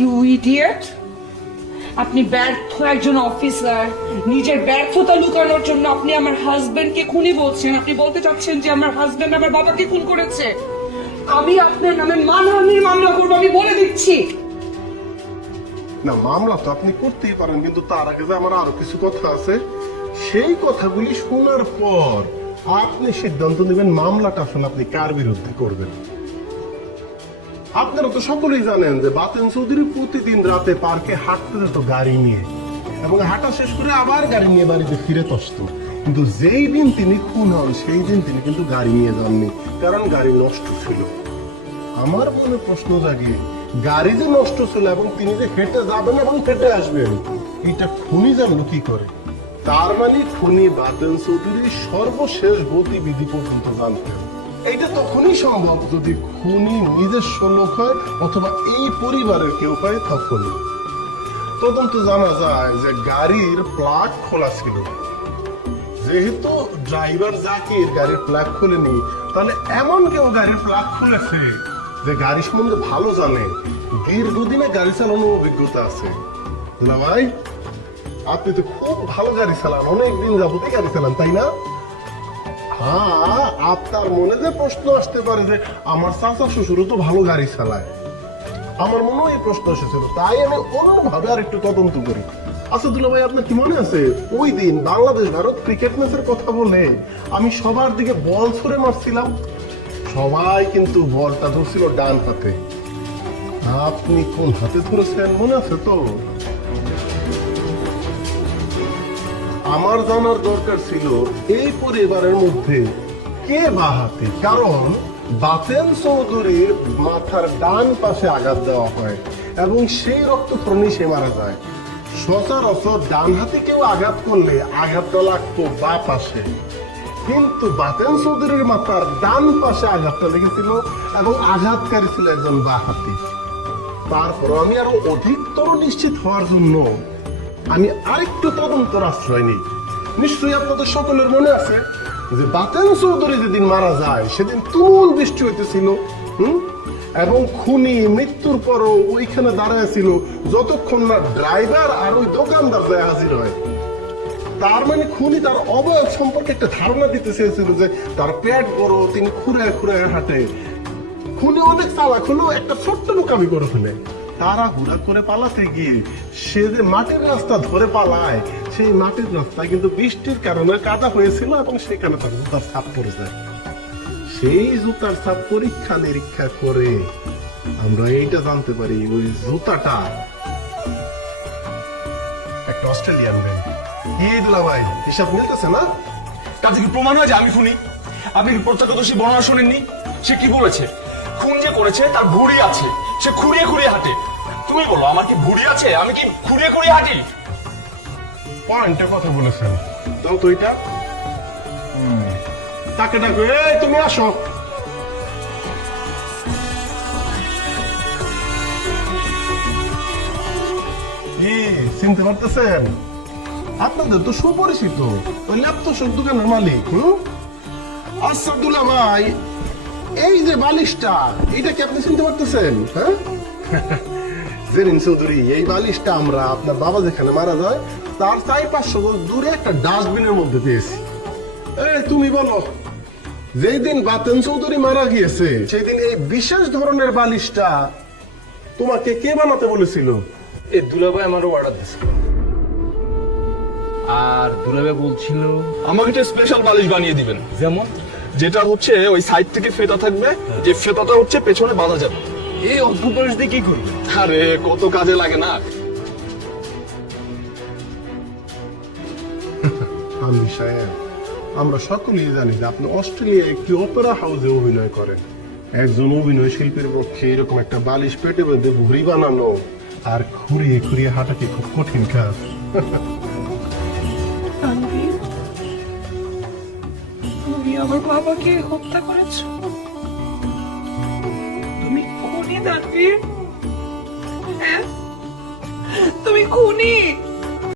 You idiot আপনি ব্যর্থ একজন অফিসার নিজের ব্যর্থতা লুকানোর জন্য আপনি আমার হাজবেন্ডকে খুনি বলছেন। আপনি বলতে চাচ্ছেন যে আমার হাজবেন্ড আমার বাবাকে খুন করেছে। আমি আপনার নামে মানহানির মামলা করব, আমি বলে দিচ্ছি। না, মামলা তো আপনি করতেই পারেন, কিন্তু তার আগে যে আমার আরও কিছু কথা আছে, সেই কথাগুলি শোনার পর আপনি সিদ্ধান্ত নেবেন মামলাটা আসলে আপনি কার বিরুদ্ধে করবেন। আপনারা তো সকলেই জানেন যে বাতেন চৌধুরী প্রতিদিন রাতে পার্কে হাঁটতে যেত গাড়ি নিয়ে। এবং হাঁটা শেষ করে আবার গাড়ি নিয়ে বাড়িতে ফিরে আসতো কিন্তু যেই দিন তিনি খুন হন, সেই দিন তিনি কিন্তু গাড়ি নিয়ে যাননি, কারণ গাড়ি নষ্ট ছিল। আমার মনে প্রশ্ন জাগে, গাড়ি যে নষ্ট ছিল এবং তিনি যে হেঁটে যাবেন এবং হেঁটে আসবেন, এটা খুনি জানলো কি করে? তার মানে খুনি বাতেন চৌধুরীর সর্বশেষ গতিবিধি পর্যন্ত জানতেন। এইটা তখনই সম্ভব। যদি খুনি নিজস্ব লোক হয়, অথবা এই পরিবারের কেউ হয়, তখনই। জানা যায় যে গাড়ির প্লাগ খোলা ছিল। যেহেতু ড্রাইভার জাকির গাড়ির প্লাগ খুলেনি, তাহলে এমন কেউ গাড়ির প্লাগ খুলেছে যে গাড়ি সম্বন্ধে ভালো জানে। দীর্ঘদিনে গাড়ি চালানোর অভিজ্ঞতা আছে। ভাই আপনি তো খুব ভালো গাড়ি চালান, অনেকদিন যাবতই গাড়ি চালান, তাই না? হ্যাঁ আপনার মনে যে প্রশ্ন আসতে পারে যে আমার চাচা শ্বশুরও তো ভালো গাড়ি চালায়। আমার প্রশ্ন এসেছিল, তাই আমি অন্যভাবে আর একটু তদন্ত করি। আচ্ছা দুলা ভাই, আপনার কি মনে আছে? ওই দিন বাংলাদেশ ভারত ক্রিকেট ম্যাচের কথা বলে আমি সবার দিকে বল ছুড়ে মারছিলাম। সবাই কিন্তু বলটা ধরছিল ডান হাতে। আপনি কোন হাতে ধরেছেন মনে আছে তো? আমার জানার দরকার ছিল এই পরিবারের মধ্যে কে বা হাতে? কারণ বাতেন চৌধুরীর মাথার ডান পাশে আঘাত দেওয়া হয় এবং সেই রক্তক্ষরণে সে মারা যায়। সচরাচর ডান হাতে কেউ আঘাত করলে আঘাতটা লাগতো বা পাশে। কিন্তু বাতেন চৌধুরীর মাথার ডান পাশে আঘাতটা লেগেছিল এবং আঘাতকারী ছিল একজন বা হাতি। তারপর আমি আরও অধিকতর নিশ্চিত হওয়ার জন্য আমি আরেকটু তদন্তের আশ্রয় নিই। নিশ্চয়ই আপনাদের সকলের মনে আছে যে বাতেন চৌধুরী যেদিন মারা যায়, সেদিন তুমুল বৃষ্টি হইতেছিল, হুম? এবং খুনি মৃত্যুর পরও ওইখানে দাঁড়ায় ছিল যতক্ষণ না ড্রাইভার আর ওই দোকানদার যায় হাজির হয়। তার মানে খুনি তার অবয়ব সম্পর্কে একটা ধারণা দিতে চেয়েছিল যে তার পেট বড়, তিনি খুঁড়ে খুঁড়ে হাঁটে। খুনি অনেক চালাক হলেও একটা ছোট্ট বোকামি করে ফেলে। তারা হুড়া করে পালাতে গিয়ে সে যে মাটির রাস্তা ধরে পালায়, সেই মাটির রাস্তা কিন্তু বৃষ্টির কারণে কাদা হয়েছিল এবং সেখানে তার জুতার ছাপ পড়ে যায়। সেই জুতার ছাপ পরীক্ষা নিরীক্ষা করে আমরা এইটা জানতে পারি, ওই জুতাটা একটা অস্ট্রেলিয়ান ব্যান্ড কি দিলা ভাই, হিসাব মিলতেছে না? তাতে কি প্রমাণ হয় যে আমি খুনি আপনি প্রত্যক্ষদর্শী বর্ণনা শোনেননি? সে কি বলেছে? খুন যে করেছে, তার ভুড়ি আছে। সে খুঁড়িয়ে খুঁড়িয়ে হাঁটে। তুমি বলো, আমার কি ভুড়ি আছে? আমি কি খুঁড়িয়ে খুঁড়িয়ে হাঁটি? পয়েন্টের কথা বলেছেন। দাও তো এটা। তাকে ডাকো। তুমি আসো। চিনতে পারতেছেন? আপনাদের তো সুপরিচিত। ওই ল্যাপটপ দোকানের মালিক, হুম? দুলা ভাই এই যে বালিশটা এটা কি আপনি চিনতে পারতেছেন? হ্যাঁ? জেরিন চৌধুরী এই বালিশটা আমরা আপনার বাবা যেখানে মারা যায় তার চার পাঁচশো গজ দূরে একটা ডাস্টবিনের মধ্যে পেয়েছি তুমি বলো যেই দিন বাতেন চৌধুরী মারা গিয়েছে সেই দিন এই বিশেষ ধরনের বালিশটা তোমাকে কে বানাতে বলেছিল? এই দুলাভাই আমারও অর্ডার দিছে আর দুলাভাই বলছিল আমাকে একটা স্পেশাল বালিশ বানিয়ে দিবেন। যেমন? যেটা হচ্ছে ওই সাইড থেকে ফেতা থাকবে যে ফেতাটা হচ্ছে পেছনে বাঁধা যাবে। এই অদ্ভুত মানুষ দিয়ে কি করবে? আরে কত কাজে লাগে না। আমি সাহেব আমরা সকলেই জানি যে আপনি অস্ট্রেলিয়া একটি অপেরা হাউসে অভিনয় করেন। একজন অভিনয় শিল্পীর পক্ষে এরকম একটা বালিশ পেটে বেঁধে ভুড়ি বানানো আর খুঁড়িয়ে খুঁড়িয়ে হাঁটা কি খুব কঠিন কাজ। আমার বাবাকে হত্যা করেছ? তুমি খুনি দানবীর? হ্যাঁ? তুমি খুনি!